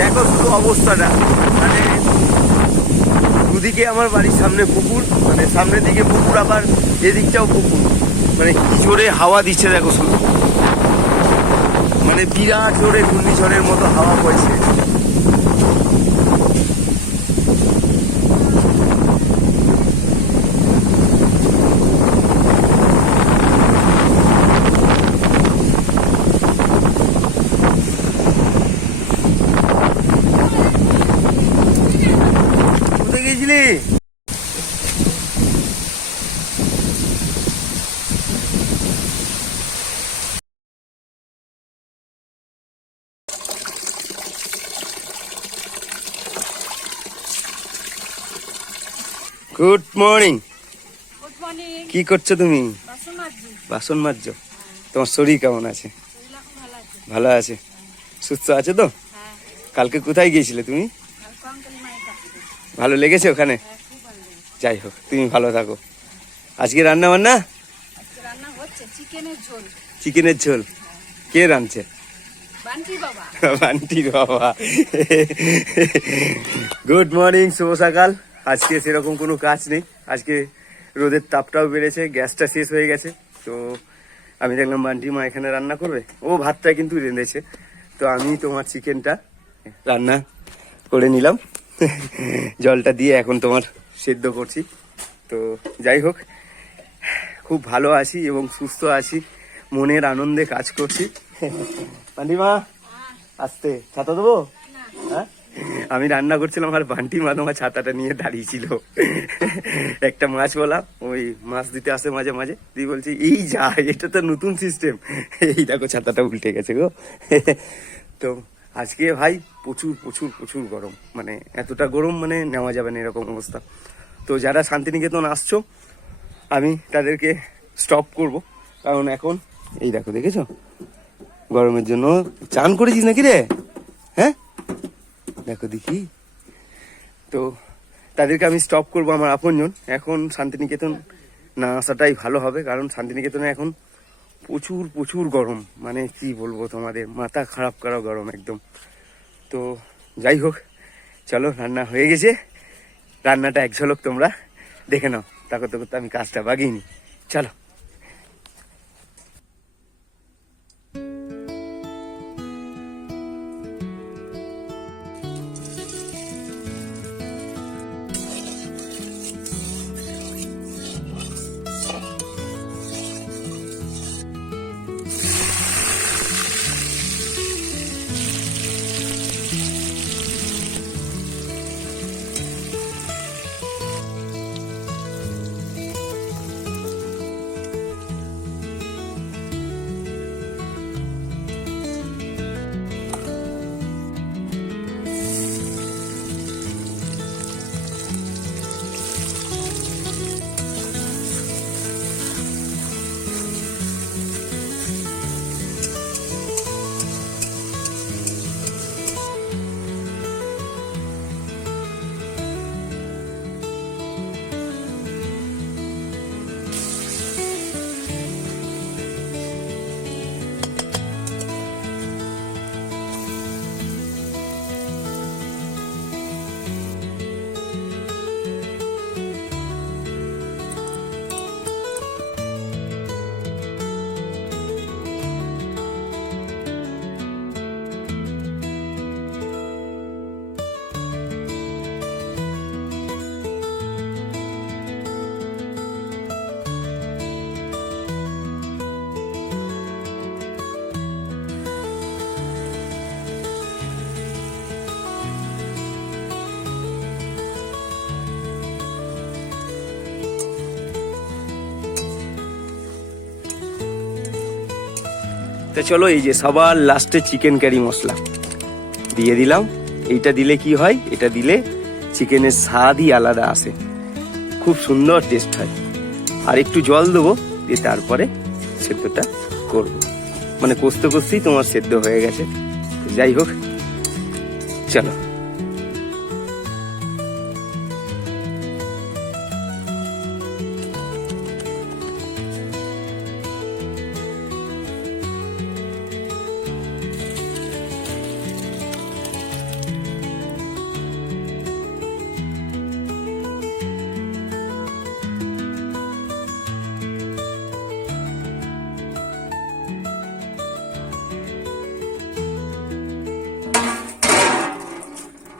দেখো শুধু অবস্থাটা, মানে দুদিকে আমার বাড়ির সামনে পুকুর, মানে সামনের দিকে পুকুর আবার এদিকটাও পুকুর, মানে কি জোরে হাওয়া দিচ্ছে দেখো শুধু, মানে বিরাট জোরে ঘূর্ণিঝড়ের মতো হাওয়া বইছে। কোথায় গেছিলি? Good morning. Good morning. কি করছো তুমি? বাসন মাজছি। বাসন মাজছো? তোমার শরীর কেমন আছে? শরীর এখন ভালো আছে। ভালো আছে, সুস্থ আছে তো? হ্যাঁ। কালকে কোথায় গিয়েছিলে তুমি? আর কঙ্কাল মায়ের কাছে। ভালো লেগেছে ওখানে? হ্যাঁ, খুব ভালো লেগেছে। যাই হোক, তুমি ভালো থাকো। আজকে রান্না বান্না? আজকে রান্না হচ্ছে চিকেনের ঝোল। চিকেনের ঝোল কে রাঁধছে? বান্টি বাবা। বান্টির বাবা। গুড মর্নিং, শুভ সকাল। আজকে সেরকম কোনো কাজ নেই, আজকে রোদের তাপটাও বেড়েছে, গ্যাসটা শেষ হয়ে গেছে, তো আমি দেখলাম বান্টি মা এখানে রান্না করবে, ও ভাতটা কিন্তু রেঁধেছে, তো আমি তোমার চিকেনটা রান্না করে নিলাম। জলটা দিয়ে এখন তোমার সেদ্ধ করছি। তো যাই হোক, খুব ভালো আছি এবং সুস্থ আছি, মনের আনন্দে কাজ করছি। বান্টি মা আসতে ছাতা দেবো? হ্যাঁ, আমি রান্না করছিলাম আর বান্টি মা তোমার ছাতাটা নিয়ে দাঁড়িয়েছিল। একটা মাছ বলা, ওই মাছ দিতে আসে মাঝে মাঝে, দিয়ে বলছি এই যা, এটা তো নতুন সিস্টেম। এই দেখো ছাতাটা উল্টে গেছে গো। তো আজকে ভাই প্রচুর প্রচুর প্রচুর গরম, মানে এতটা গরম মানে নেওয়া যাবে না এরকম অবস্থা। তো যারা শান্তিনিকেতন আসছো আমি তাদেরকে স্টপ করব, কারণ এখন এই দেখো, দেখেছো গরমের জন্য চান করেছিস নাকি রে? হ্যাঁ দেখো দেখি, তো তাদেরকে আমি স্টপ করব, আমার আপনজন। এখন শান্তিনিকেতন না আসাটাই ভালো হবে, কারণ শান্তিনিকেতনে এখন প্রচুর প্রচুর গরম, মানে কি বলবো তোমাদের, মাথা খারাপ করা গরম একদম। তো যাই হোক, চলো রান্না হয়ে গেছে, রান্নাটা এক ঝলক তোমরা দেখে নাও, তারপর তো আমি কাজটা বাগিয়ে নিই, চলো। তো চলো, এই যে সবার লাস্টে চিকেন কারি মশলা দিয়ে দিলাম। এইটা দিলে কি হয়, এটা দিলে চিকেনের স্বাদই আলাদা আসে, খুব সুন্দর টেস্ট হয়। আর একটু জল দেবো, দিয়ে তারপরে সেদ্ধটা করবো, মানে কষতে কষতেই তোমার সেদ্ধ হয়ে গেছে। যাই হোক, চলো।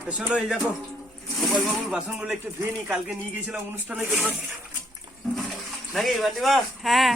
তো চলো এই দেখো গোপাল বাবুর বাসনগুলো একটু ধুয়ে নি, কালকে নিয়ে গেছিলাম অনুষ্ঠানের জন্য নাকি বাটিমা? হ্যাঁ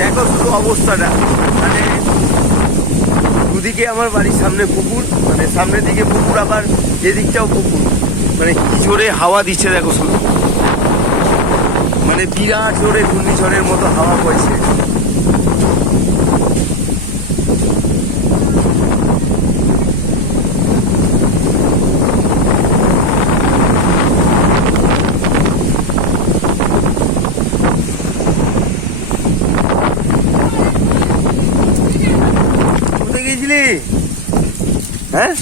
দেখো শুধু অবস্থাটা, মানে দুদিকে আমার বাড়ির সামনে পুকুর, মানে সামনের দিকে পুকুর আবার এদিকটাও পুকুর, মানে কি জোরে হাওয়া দিচ্ছে দেখো শুধু, মানে বিরাট জোরে ঘূর্ণিঝড়ের মতো হাওয়া বইছে। কোথায় গিয়েছিলি? হ্যাঁ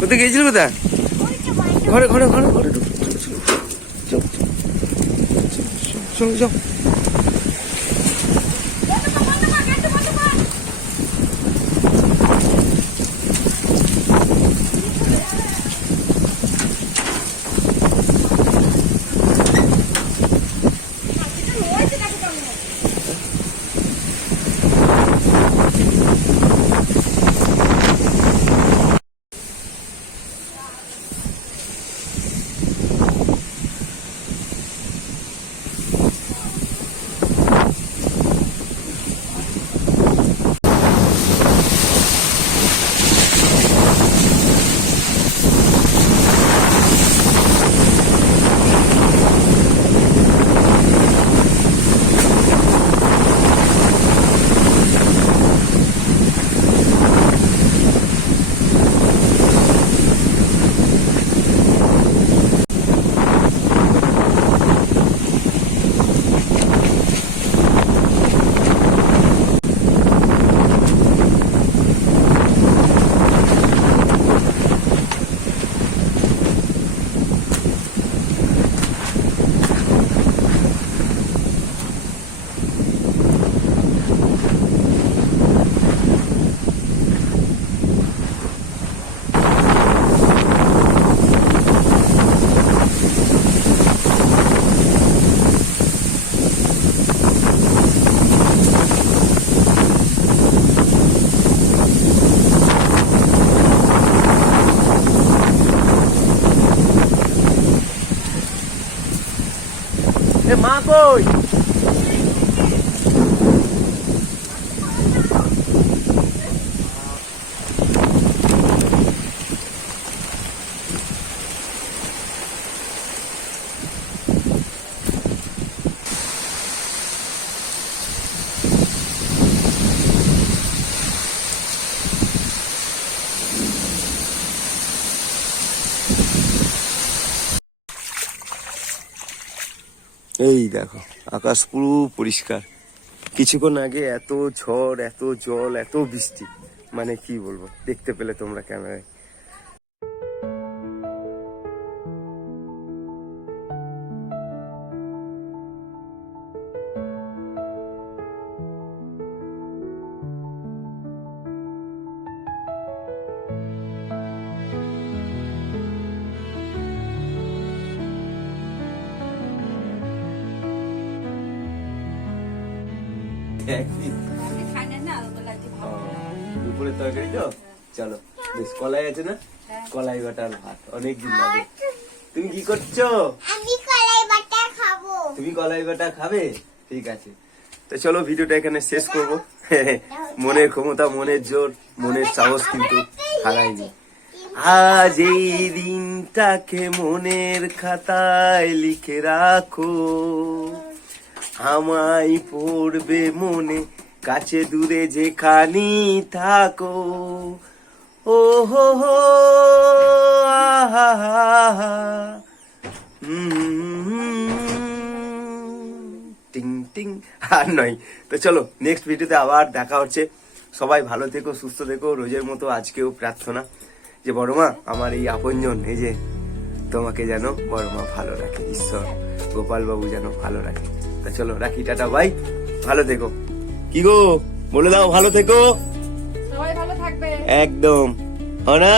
কোথায় গিয়েছিলি? কোথায়? ঘরে ঘরে ঘরে ঘরে ঢুক। চল চল চল। এ মা কই? এই দেখো আকাশ পুরো পরিষ্কার। কিছুক্ষণ আগে এত ঝড়, এত জল, এত বৃষ্টি, মানে কি বলবো, দেখতে পেলে তোমরা ক্যামেরায়। দুপুরের তরকারি তো, চলো বেশ, কলাই আছে না? কলাই বাটার ভাত, অনেকদিন লাগে। তুমি কি করছো? আমি কলাই বাটা খাবো। তুমি কলাই বাটা খাবে? ঠিক আছে, তো চলো ভিডিওটা এখানে শেষ করব। মনের ক্ষমতা, মনের জোর, মনের সাহস কিন্তু হারায়নি। আজ এই দিনটাকে মনের খাতায় লিখে রাখো, আমায় পড়বে মনে, কাছে দূরে যেখানি থাকো। ও হো হো আহা হা, টিং টিং। আর নয়, তো চলো নেক্সট ভিডিওতে আবার দেখা হচ্ছে। সবাই ভালো থেকো, সুস্থ থেকো। রোজের মতো আজকেও প্রার্থনা যে বড় মা আমার এই আপনজন এই যে তোমাকে যেন বড় মা ভালো রাখে, ঈশ্বর গোপাল বাবু যেন ভালো রাখে। তা চলো রাখি, টাটা বাই, ভালো থেকো। কি গো বলে দাও, ভালো থেকো সবাই ভালো থাকবে। একদম, না